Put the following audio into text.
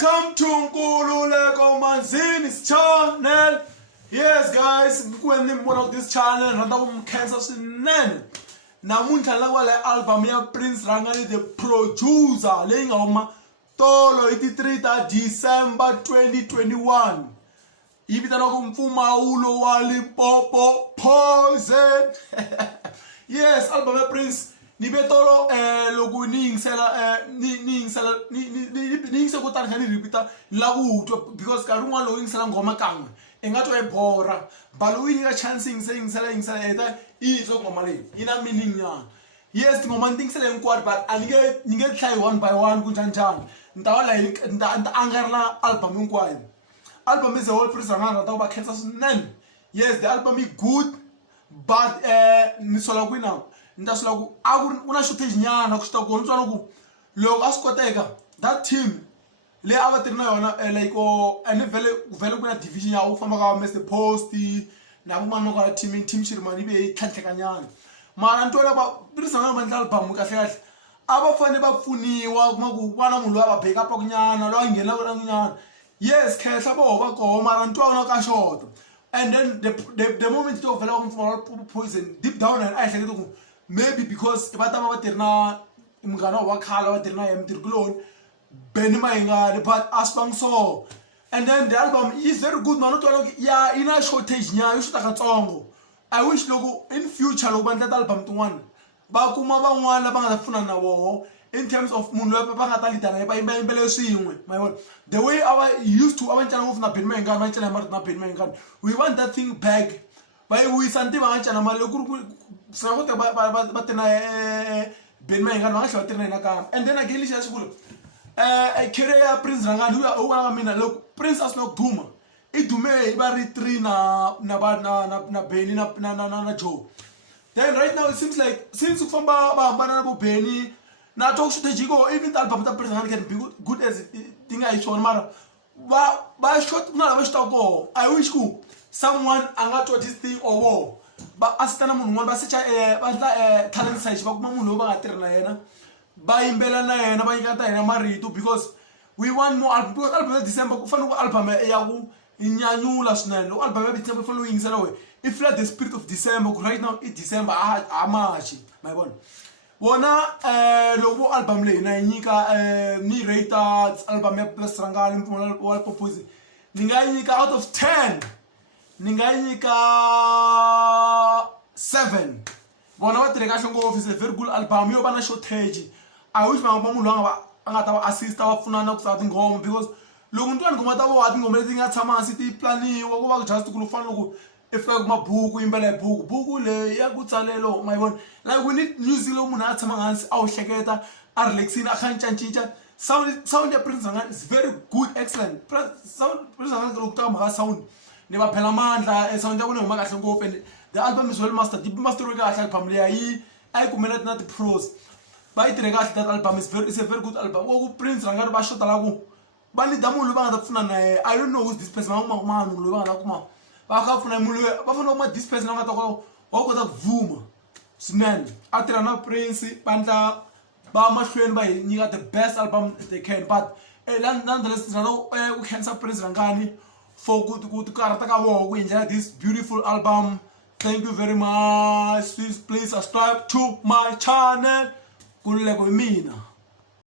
Welcome to Nkululeko Manzini's channel. Yes guys, when you watch this channel, randa cancer swinene. Namuntlha la kwale album ya Prince Rangani the producer leyi nga huma tolo hi ti 3 ta December 2021. Yi vitaniwaka Mpfumawulo wa Limpopo Poison. Yes, album ya Prince ni betolo loko ni yingisela ko tani khani repeata la ku because ka rin'wana lo yingisela ngoma kan'we engato e bora balo yi nyika chance yingisela eta izo ngoma leyi ina meaning nyana. Yes, ngoma ndingisela hinkwato but ninge hlaya one by one kunjanjani nta angarela album hinkwayo. Album is a whole Prince Rangani rata ba khensa swinene. Yes, the album is good but ni sola kwina ndasula ku una shortage nyana ku xita ku ntswana ku loko asikoteka that team le ava tirina yona like and vele ku na division ya u famba ka Mr Post na vumano ka team Shirimani be tlhantleka nyana mara ntwana ba tirhisana na album kahle kahle ava fane ba pfuniwa kuma ku vana munhu ava beka pa kunyana lo ngena ku nyana. Yes, khehla bo ba ko mara ntwana ka short and then the moment to vela ku Poison deep down and I hleketa ku maybe because bataba ba tirna imngana wa khala wa tirna emtirkuloni Benny Mayengani but asbang so and then the album is very good man uthola ya ina shortage nya yo shota katsongo. I wish loko in future loko bandla album tin'wana ba kuma van'wana ba nga pfuna na voho in terms of munhu loyi ba nga ta lidana ba yimbele swin'we mayibona the way our used to abantshana ngopfu na Benny Mayengani ba ncela mara na Benny Mayengani we want that thing back ba yisa nti ba ncela mali lokuru sa go te ba tena Benny Mayengani ba nga hlwa tirna ina ka and then again lexi ya xikulu career ya Prince Rangani u nga mina loko Prince asino duma I dume I ba ri 3 na Benny na Joe. Then right now it seems like since ku famba ba hambana na bo Benny na talk strategic or even the album ta Prince Rangani can be good as thing I show mara ba shot na ba shota ko I wish ku someone anga to this thing or war ba asitana munhu un'wana ba secha ba tla talent search ba kuma munhu lo ba nga tirha na yena ba yimbela na yena ba nyika ta yena marito because we want more album because album ya December ku fanele ku album ya ku inyanyula swinene loko album ya December fanele u yingisela we if like the spirit of December right now it's December a March mayibona wona loko album leyi na yinyika ni rate album ya Prince Rangani Mpfumawulo wa Limpopo ni nga yinyika out of 10 ni nga yinyika 7 bona va tirha kahle ngopfu is a very good album yo va na shortage. I wish va munhu anga ta va assist va pfunana ku tsala tinghoma because loko ntwana ngoma ta vo tinghoma leti nga tshama hansi ti planiwa ku va just ku fana loko if like mabuku yimbela buku le ya ku tsalelo mayibona like we need music lo munhu a tshama hansi a u hleketa a relaxini a khancancinca sound ya Prince Rangani is very good excellent Prince Rangani loko ta mhaka sound ni va phela mandla sound ya vona huma kahle ngopfu and the album is well mastered deep master kahle album leyi yi a yi kumela na ti pros ba yi tirhe kahle that album is a very good album ku Prince Rangani ba shota la ku ba ni da munhu loyi va nga ta pfuna na yena I don't know who's this person ma munhu loyi va nga ta kuma ba ka pfuna munhu loyi va fanele kuma this person va nga ta wa kota ku vuma swinene a tirha na Prince bandla ba mahlweni ba hi nyika the best album they can but nonetheless ku khensa Prince Rangani for good karata ka voho ku endlela this beautiful album. Thank you very much. Please subscribe to my channel. Nkululeko Mina.